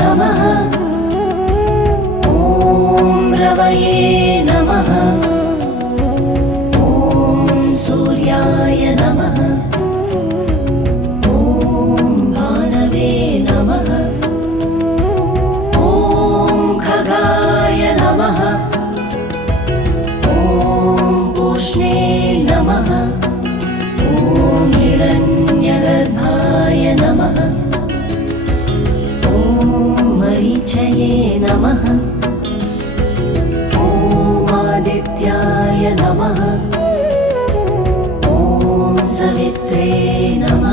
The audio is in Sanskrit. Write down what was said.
नमः। ॐ रवये नमः। ॐ सूर्याय नमः। ॐ भानवे नमः। ॐ खगाय नमः। ॐ पूष्णे नमः। ॐ हिरण्यगर्भाय नमः। ॐ मरीचये नमः। ॐ आदित्याय नमः। ॐ सवित्रे नमः।